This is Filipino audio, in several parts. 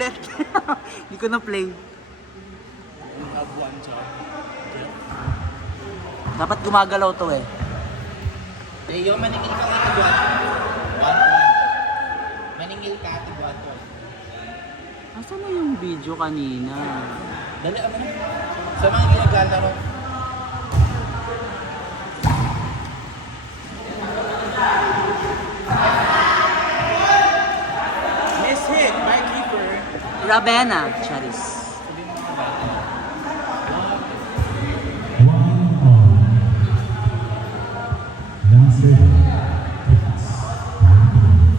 ulit. Hindi ko na-play. You have one job. Dapat gumagalaw to eh. Leo, maningil ka nga tiguan. 1 point. Maningil ka tiguan. Asa na yung video kanina? Dali, ama na. Sa mga ginaglalaro. Miss hit by keeper. Ravenna, Charis. Sabi mo mga bata.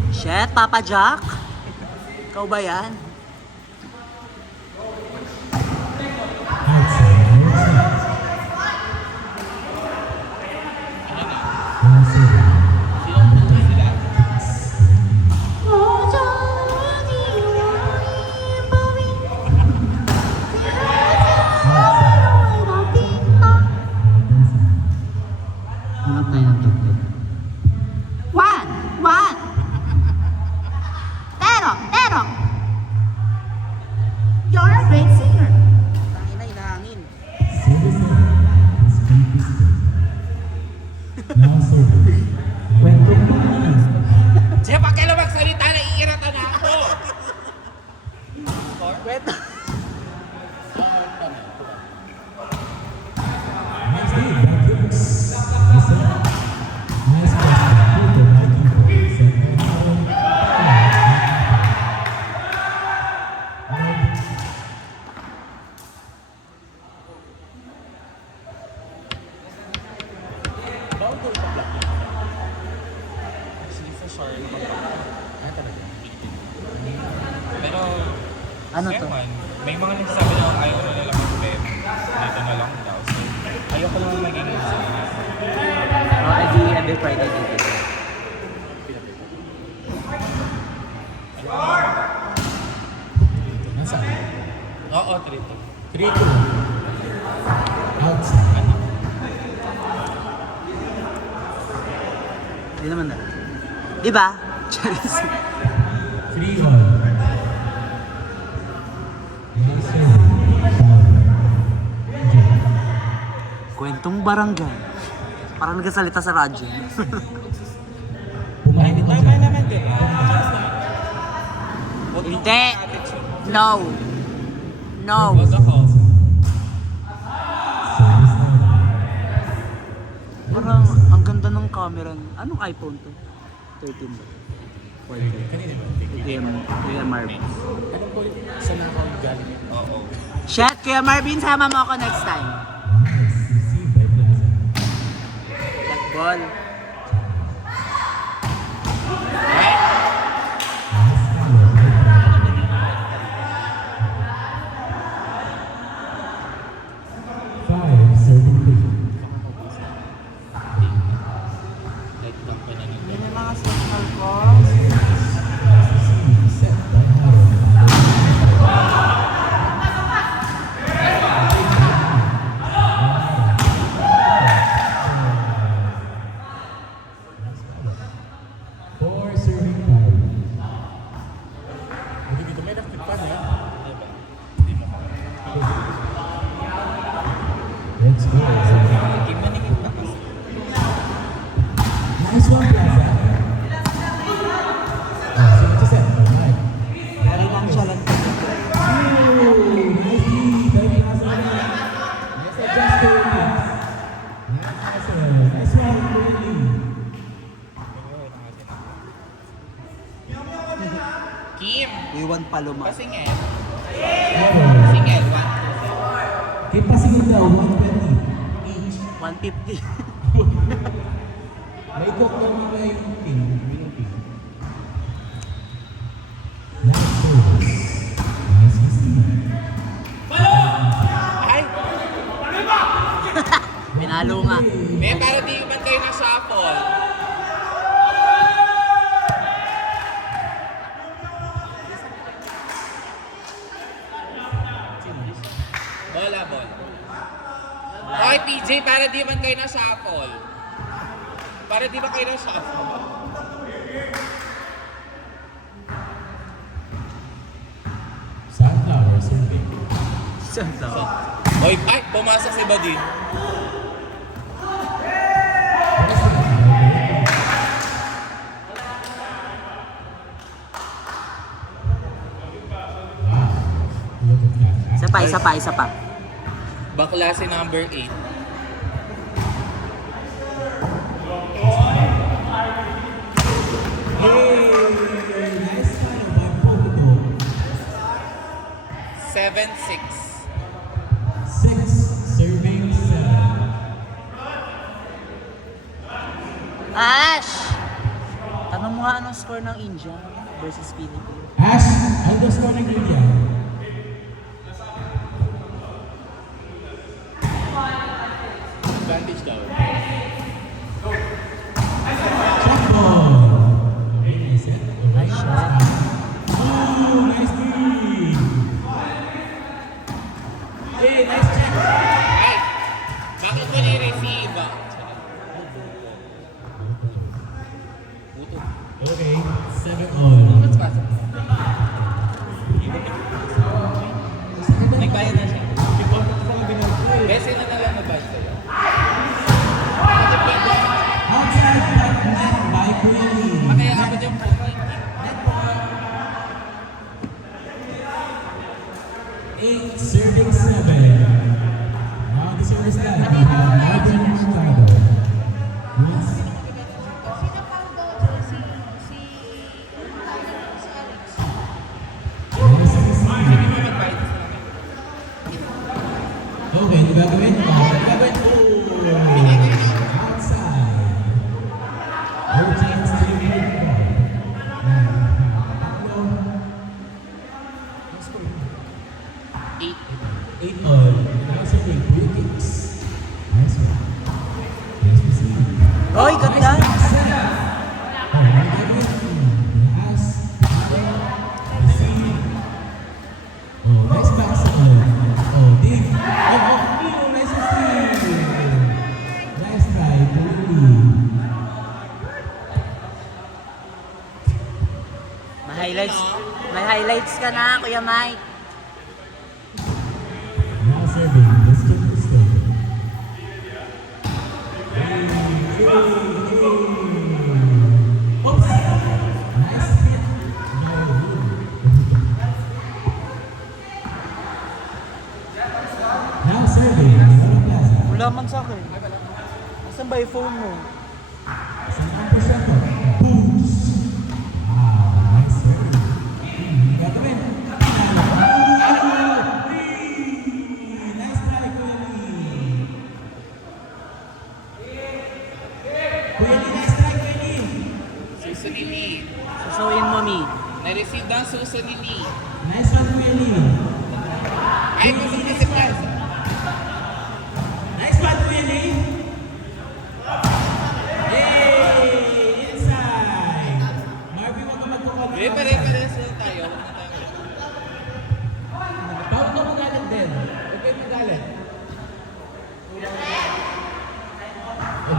Shit, Papa Jack? Ikaw ba yan? Sinong puno sila? Hanap tayo ng tugtog. One. Pero. You're a great singer. Tangin na, inahangin. Siya pa kailan magsalita na iirata na ako! Kwento. Bawal daw ipa-block yun. Actually, sa shore, ano talaga? Pero, Ano to? ewan, may mga nagsasabi na ayaw na nila mag-beb. Dito na lang daw. So, ayoko lang maging Oh, every Friday dito. Nasaan? Oo, 3-2. 3-2. Outside. Ano? Hindi naman na. Diba? Charis. 3-1. Kwentong barangay. Parang nagsasalita sa radyo. Ay, di tama naman din. Hindi. No. No. Wag ako. Parang ang ganda ng camera. Anong iPhone to? 13 ba? Kanina ba? Kuya Marvin. Anong po sa nakaw galing? Oo. Shit, Kuya Marvin, sama mo ako next time. Ball. Like, dump ka na nito. Yan yung mga social ko. Hindi dito may nafit pa niya. Diba? Hindi mo Let's go. Kim maningit pa kasi. Nice one, Plaza. Set to set. Alright. Dari lang siya lang. Nice lead. Very nice one. Nice adjustment. Nice one. Nice one, really. Kim! Iwan Paloma. Pasingel. Singel. Keep passing it down. 120 each. 150. May cook na mga yung team. Winning team. Nice goals. Nice receive. Ay! Pinalo nga. May para di man kayo na-shuffle. Bola. Okay, PJ, para di man kayo na-shuffle. Para di ba kayo na-shuffle? serving. Santa. Oy, ay, pumasok si Badin. Isa pa. Bakla si number 8. Hey, nice one by Pogo. 7-6. 6 serving 7. Ash! Tanong mo nga anong score ng India versus Philippines. Ash, ano daw score ng India? Advantage daw. Shot ball. Okay, nice set. Nice shot. Oh, nice three. Hey, nice check. Ay! Bakit ko ni-receive? Puto. Okay, 7 all. Let's pass it. Nagbayad na siya. Bese na lang nabayad sa'yo. Outside back net by Queenie. Kaya ako dyan po. 8 serving 7. Now the service line, we have Martin Mercado. Once okay, ano gagawin? Gagawin. Oh, outside. No chance to leave. What's going on? 8 all. Now serving free kicks. Nice one. Nice receive. Oy, ganda! Oh, ano gagawin? Pass. Receive. Oh, nice pass. Oh, dig. Oh, nice receive. Nice try, Puli. May highlights ka na, Kuya Mike. Now serving. Let's keep this going. Oops. Nice hit. Now serving. Nino Plaza. Wala man sa akin. Nasaan ba yung phone mo? Saan po siya to? Booms. Wow, nice serve. Gagawin. Nice try, Queenie. Queenie, nice try, Queenie. Susan Lee. Susuin mo, Mi. Na-receive daw Susan Lee. Nice one, Queenie. Ay, pasok na si Plaza. Nice one, Queenie. Hey, inside. Marvin, wag ka magkukot. Pare-pares lang tayo. Huwag ka magalit din. Huwag kayo magalit.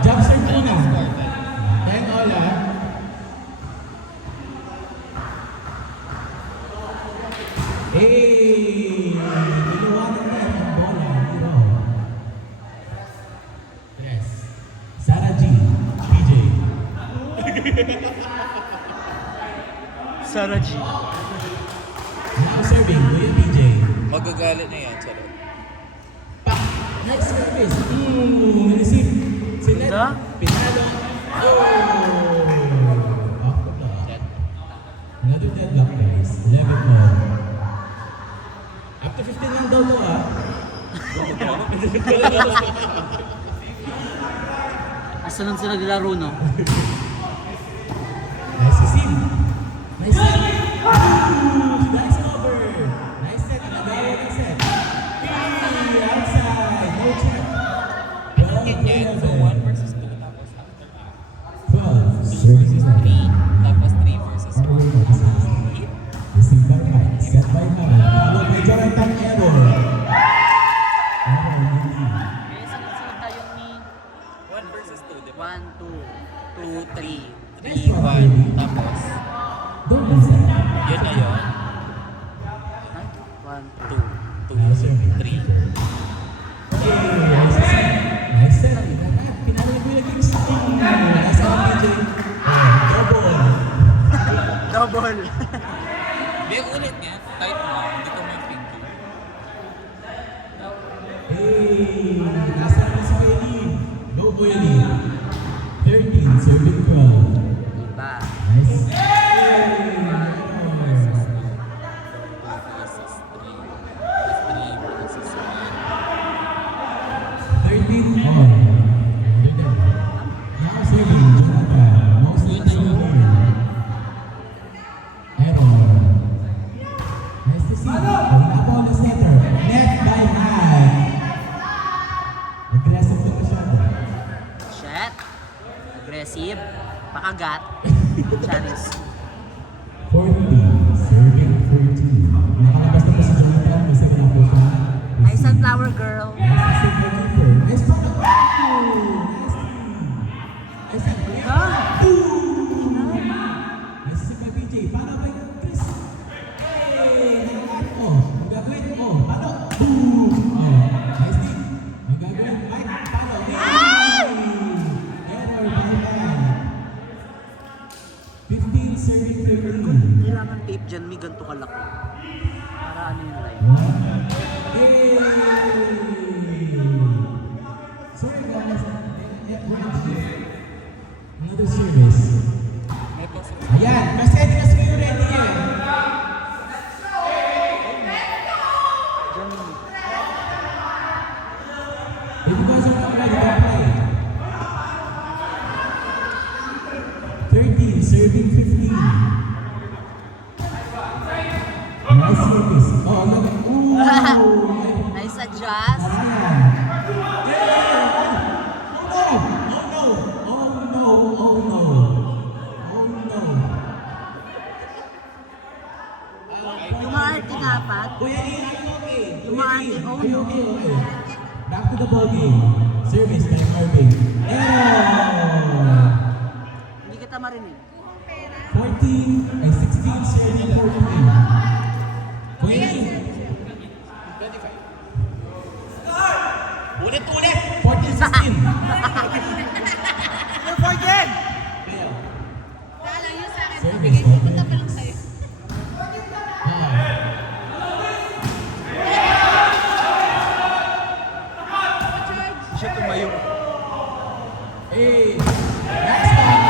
Jump start muna. 10 all, ah. Hey! Inuwanan na yung bola. Hero. Yes. Sarah G. PJ. Sarah G. Now serving. Kuya PJ. Magagalit na yan, charot. Pa! Next service. Ooh! Receive. Sila. Ganda. Pinalo. Oh! Off the block. Another deadlock, guys. 11 all. After 15 lang daw to, ah. Asa lang sila naglaro, no? Nice receive. Nice set. Nice over. Nice set. Nagawa ng set. Hey, outside. No check. 12 So 1 versus 2 tapos after 12. 2 versus 3 tapos 3 versus 4. Receive by Mike. Set by Mike. Followed by Jonathan Ebor. Okay, sunod-sunod tayo ni 1 versus 2, di ba? 1, 2, 2, 3. 3, 1, tapos Don't be sad. yun na yun. 1, 2. Para serving. 3. Nice set. Pinalo ko yung games. Nasa PJ. Double. Double. Hindi, ulit niya. Tight mo. Hindi ko ma-finger. Nasa si Kuya. Go Kuya. 13, serving 12. Diba? Nice. Versus 3. 3 versus 13 on. Now serving, Jonathan. Mostly serving. Error. Nice to see. Wala po on the center. Net by high. Aggressive na masyado. Shit. Aggressive. Pakagat. Charis. 40, serving 13. Nakalabas na po si Jonathan. May second na po siya. Ay, sunflower girl. Nice to see goalkeeper. Nice pa na. Nice to see. Nice to see by PJ. Paano ba yung Chris? Nakakat. Ang gagawin. Paano? Nice team. Ang gagawin. Mike, paano? Error by hand. 15, serving 13. Kailangan tape dyan, may ganito kalaki. Para ano yung line. Yay! Sorry guys. Another service. Ito sa Ayan, mas ready na kayo ready yan. Dyan. If you guys are not ready, don't play. 13, serving 15. Nice service. Look. Ooh! Nice adjust. Lumaarte dapat. Lumaarte, oh no. Back to the ball game. Service by Marvin. Hindi kita marinig. 14 and 16 serving 14. Ulit! 14-16. You're for again! Service open. Siya tumayo. Hey, next one.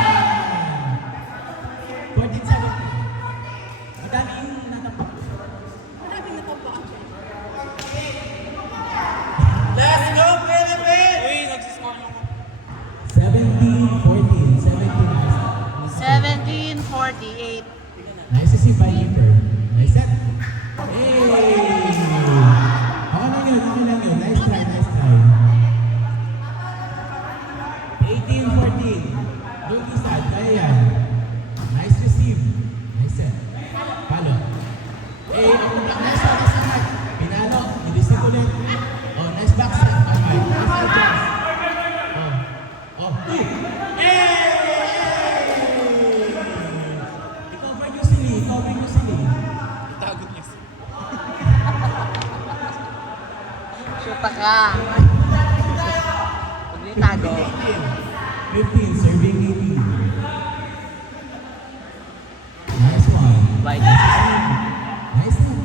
14-17. Madami yung natapak. Let's go, Philippines! Uy, nagsiscore lang. 17-14. 17-48. Nice to see by Keeper. Nice set. Hey! Okay lang yun. Nice try. 18-14. Lucky side. Kaya yan. Nice receive. Nice set. Palo. Hey, nice one. Pinalo. I-receive ulit. Nice back set. Okay. Nice adjust. Two. Hey! Cover nyo sili. Itago niya siya. Shoota ka. Huwag niyo itago. 15, serving 18. Nice one. Bye. Nice one.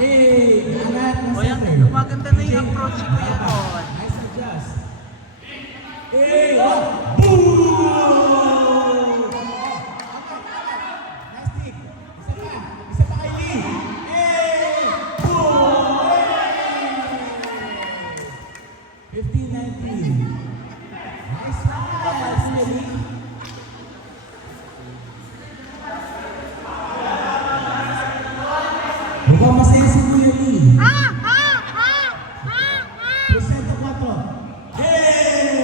Hey, naangat na O yan, center. gumaganda na yung approach ko yan, Ron. Nice adjust. Hey, boom! Nice kick. Isa pa kay Lee. Hey, boom! 15-19. Nice one. Lee. Mukhang masaya si Kuya Lee. Presento 4. Hey!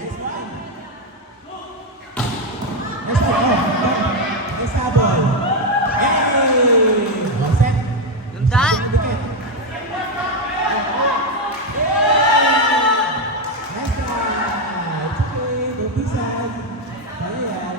Nice one. Nice one. Nice habol. Hey! All set. Ganda. Dikit. Nice try. It's okay. Don't be sad. Kaya yan.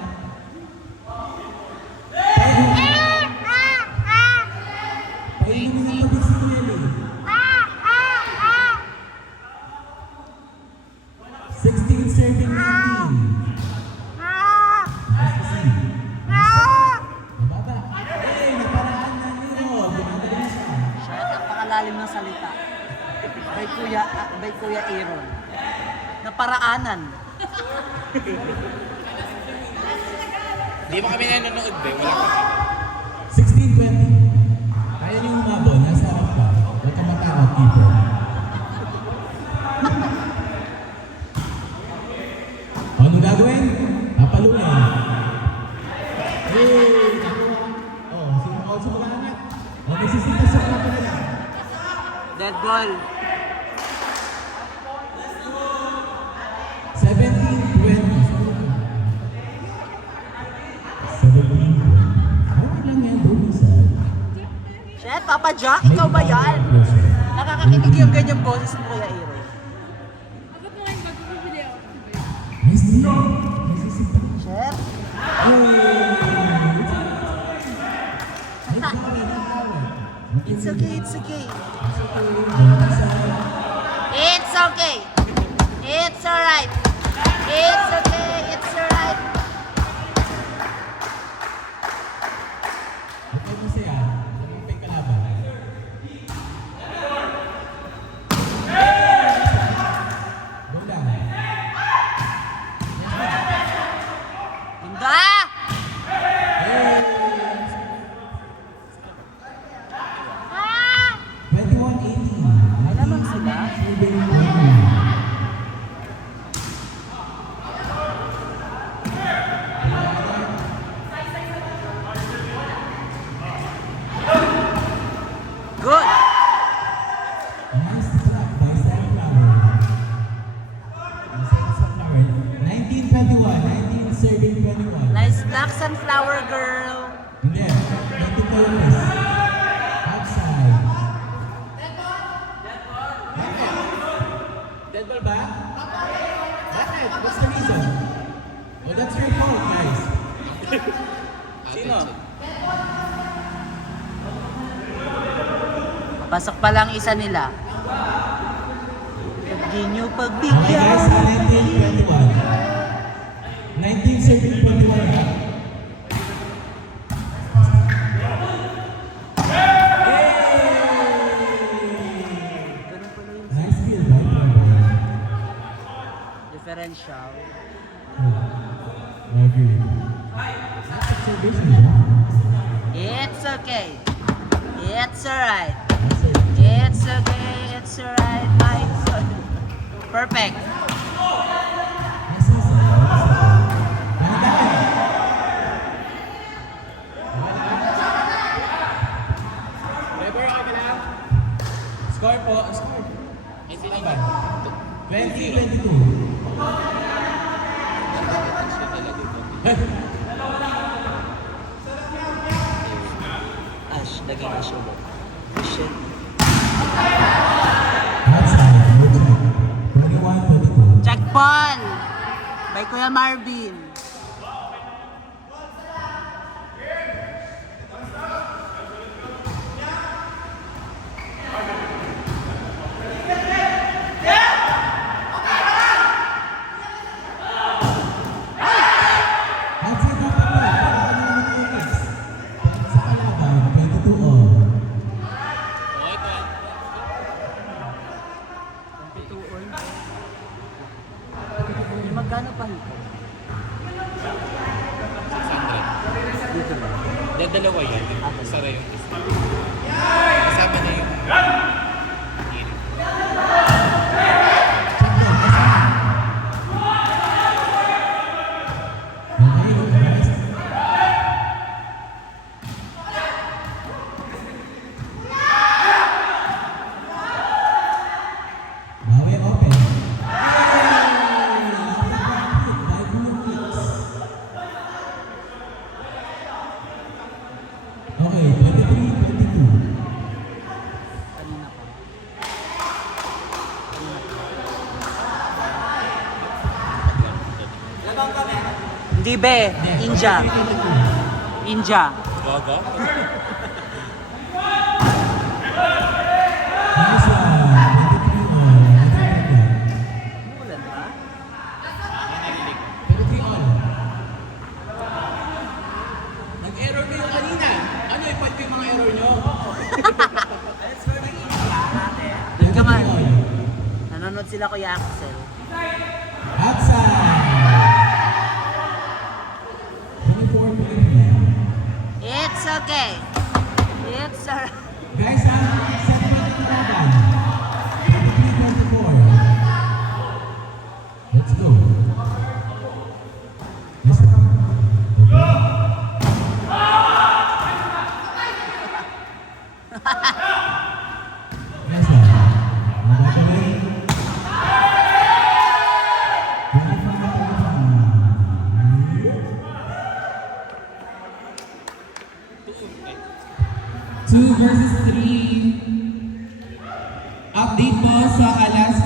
napakalalim ng salita. By Kuya Aaron. Naparaanan. Di ba kami nanonood ba? Wala kami. 16-20. Kaya niyo umabot, nasa harap ka. Huwag ka matakot, keeper. O, ano gagawin? Papaluin. Simula na. O, nagsisita sa mga nila. Dead ball. 17-20. 17. Okay lang yan, bro. Shit, Papa Jack, ikaw ba yan? Nakakakinig yung ganyang boses mo, Kuya Aaron. Nice deal. Nagsisita. Shit. It's okay, it's okay. It's okay. It's alright. It's okay, it's alright. Okay, masaya. Huwag may kalaban. Go lang. Inda! Ah! 21-18. Ay naman sila. Good. Nice block by Sunflower. Sunflower. 19-21. 19 serving 21. Nice black sunflower girl. Hindi. 20 players. Outside. Dead ball ba? Bakit? What's the reason? Oh, that's your fault, guys. Sino? Pasok pa lang isa nila. Hindi nyo Okay, pagbigyan. guys. 19-21. 19 serving 21. ha? Nice kill, right? Differential. Lovely. That's observation, huh? It's okay. It's alright. That's it. It's okay. It's alright. Perfect. Yes, yes, yes. Trevor, okay ka lang? Score po, score. Laban. 20-22. Ash, naging ash ulit. Shit. Outside, no check. 21-22. Check ball. By Kuya Marvin. Outside dapat na. Sa kalaban, 22 all. Okay, tol. Pituon. Magkano pa nito? 600. Dito ba? Dalawa yan. Sara yung isa. Kasama na yung... Okay, guys. Bawi open. Okay, 23-22. Kanina pa. Hindi be. Inja. Inja. Gaga? Nice one. 23 Umulan ba? 23 all. Nag-error kayo kanina. Ano, i-point ko yung mga error nyo? Let's go ng India. sila Kuya Axel. Outside. 24-23. It's okay. It's alright. Guys, set naman ang laban. 23-24. Let's go. Let's go. Yes, sir. Two versus 3. Update po sa alas